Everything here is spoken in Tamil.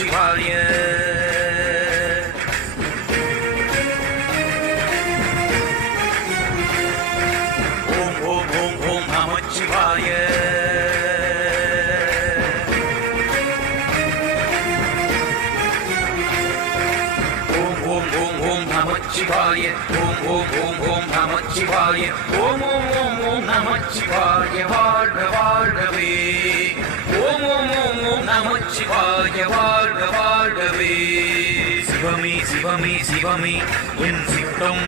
நமச்சிவாய. ஓம் ஓம் ஓம் ஓம் நமச்சிவாய. ஓம் ஓம் ஓம் ஓம் நமச்சிவாய. ஓம் ஓம் ஓம் ஓம் நமச்சிவாய. ஓம் ஓம் ஓம் ஓம் நமச்சிவாய. வாழ்க வாழ்கவே. ஓம் ஓம் ஓம் ஓம் நமச்சிவாய. வாழ்க வாழ்கவே. சிவமே சிவமே சிவமே என் சித்தம்